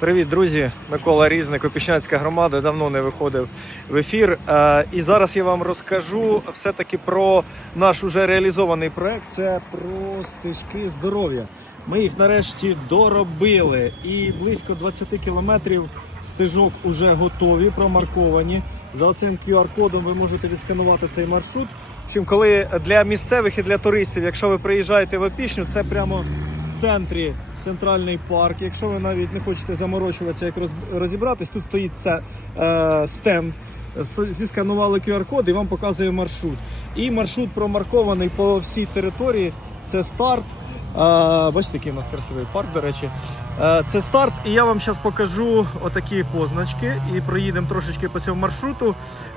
Привіт, друзі! Микола Різник, Опішняцька громада. Давно не виходив в ефір. Е, І зараз я вам розкажу все-таки про наш уже реалізований проект. Це про стежки здоров'я. Ми їх нарешті доробили. І близько 20 кілометрів стежок вже готові, промарковані. За оцим QR-кодом ви можете відсканувати цей маршрут. Общем, коли для місцевих і для туристів, якщо ви приїжджаєте в Опішню, це прямо в центрі центральний парк. Якщо ви навіть не хочете заморочуватися, як розібратись, тут стоїть це е, стенд. Зісканували QR-код і вам показує маршрут. І маршрут промаркований по всій території. Це старт. Е, бачите, який у нас красивий парк, до речі. Е, це старт, і я вам зараз покажу отакі позначки і проїдемо трошечки по цьому маршруту.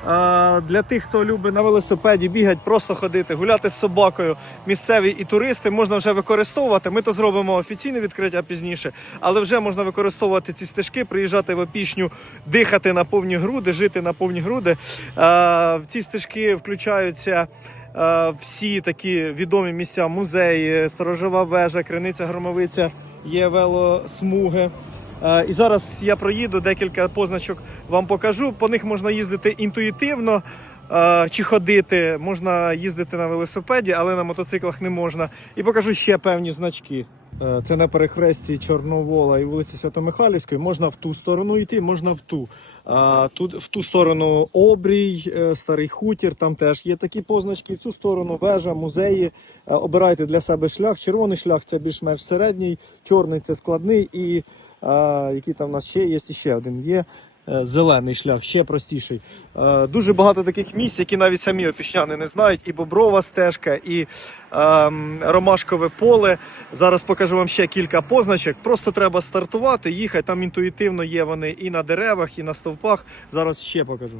Е, для тих, хто любить на велосипеді бігати, просто ходити, гуляти з собакою, місцеві і туристи можна вже використовувати. Ми то зробимо офіційне відкриття пізніше, але вже можна використовувати ці стежки, приїжджати в опішню, дихати на повні груди, жити на повні груди. Е, в ці стежки включаються. Всі такі відомі місця, музеї, сторожова вежа, криниця Громовиця, є велосмуги. Е, І зараз я проїду декілька позначок вам покажу. По них можна їздити інтуїтивно е, чи ходити, можна їздити на велосипеді, але на мотоциклах не можна. І покажу ще певні значки. Е, Це на перехресті Чорновола і вулиці Свято-Михайлівської. Можна в ту сторону йти, можна в ту. А, Тут в ту сторону обрій, е, старий хутір, там теж є такі позначки. В цю сторону вежа, музеї. Е, Обирайте для себе шлях. Червоний шлях це більш-менш середній, чорний це складний і а, який там у нас ще є, ще один є. Е, Зелений шлях, ще простіший. Е, Дуже багато таких місць, які навіть самі опішняни не знають. І Боброва стежка, і ем, Ромашкове поле. Зараз покажу вам ще кілька позначок. Просто треба стартувати, їхати. Там інтуїтивно є вони і на деревах, і на стовпах. Зараз ще покажу.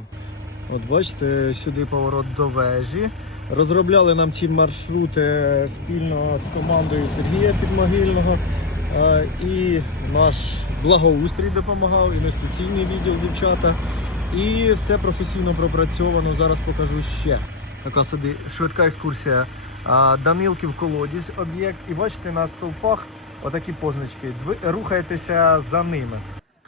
От бачите, сюди поворот до вежі. Розробляли нам ці маршрути спільно з командою Сергія Підмогильного. І наш благоустрій допомагав, інвестиційний відділ дівчата. І все професійно пропрацьовано. Зараз покажу ще. Така собі швидка екскурсія. Данилків колодязь об'єкт. І бачите на стовпах отакі позначки. рухайтеся за ними.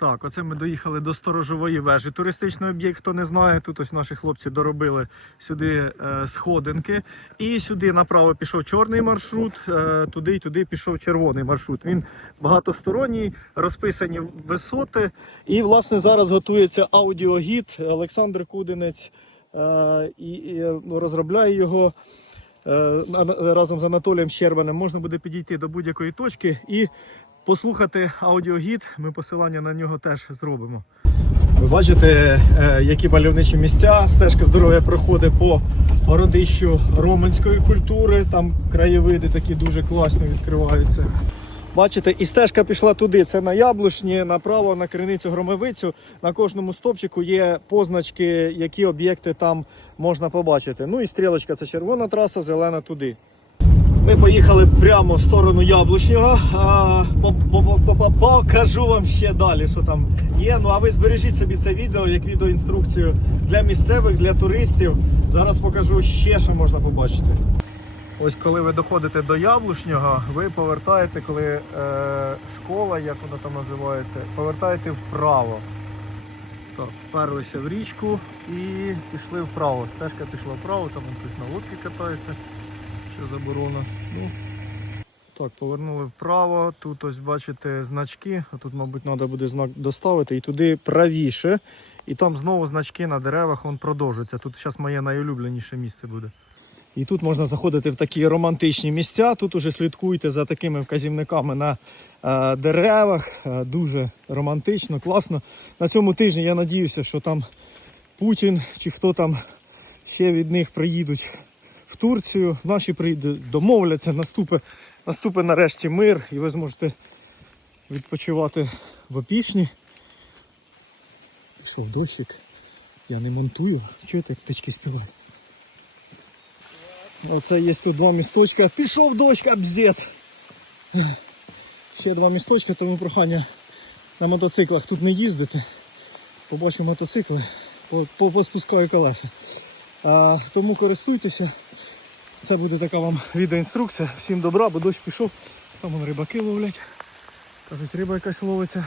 Так, оце ми доїхали до сторожової вежі. Туристичний об'єкт, хто не знає, тут ось наші хлопці доробили сюди е, сходинки. І сюди направо пішов чорний маршрут, е, туди і туди пішов червоний маршрут. Він багатосторонній, розписані висоти. І, власне, зараз готується аудіогід. Олександр Кудинець е, і, і, ну, розробляє його. Е, разом з Анатолієм Щербаним можна буде підійти до будь-якої точки і послухати аудіогід. Ми посилання на нього теж зробимо. Ви бачите, е, які мальовничі місця. Стежка здоров'я проходить по городищу романської культури. Там краєвиди такі дуже класні відкриваються. Бачите, і стежка пішла туди. Це на Яблушні, направо на криницю Громовицю. На кожному стопчику є позначки, які об'єкти там можна побачити. Ну і стрілочка це червона траса, зелена туди. Ми поїхали прямо в сторону Яблучнього. Покажу вам ще далі, що там є. Ну а ви збережіть собі це відео як відеоінструкцію для місцевих, для туристів. Зараз покажу ще, що можна побачити. Ось коли ви доходите до Яблучнього, ви повертаєте, коли е, школа, як вона там називається, повертаєте вправо. Так, вперлися в річку і пішли вправо. Стежка пішла вправо, там хтось на лодці катається, що заборона. Ну, так, повернули вправо. Тут ось бачите значки. Тут, мабуть, треба буде знак доставити і туди правіше. І там знову значки на деревах вон продовжується. Тут зараз моє найулюбленіше місце буде. І тут можна заходити в такі романтичні місця. Тут уже слідкуйте за такими вказівниками на е, деревах. Е, дуже романтично, класно. На цьому тижні я надіюся, що там Путін чи хто там ще від них приїдуть в Турцію. Наші приїдуть, домовляться, наступить, наступить нарешті мир, і ви зможете відпочивати в опішні. Пішов дощик. Я не монтую. Чуєте, як птички співають. Оце є тут два місточка. Пішов дощ, бздець. Ще два місточка, тому прохання на мотоциклах тут не їздити. Побачу мотоцикли, по- по- поспускаю колеса. Тому користуйтеся. Це буде така вам відеоінструкція. Всім добра, бо дощ пішов. Там рибаки ловлять. Кажуть, риба якась ловиться.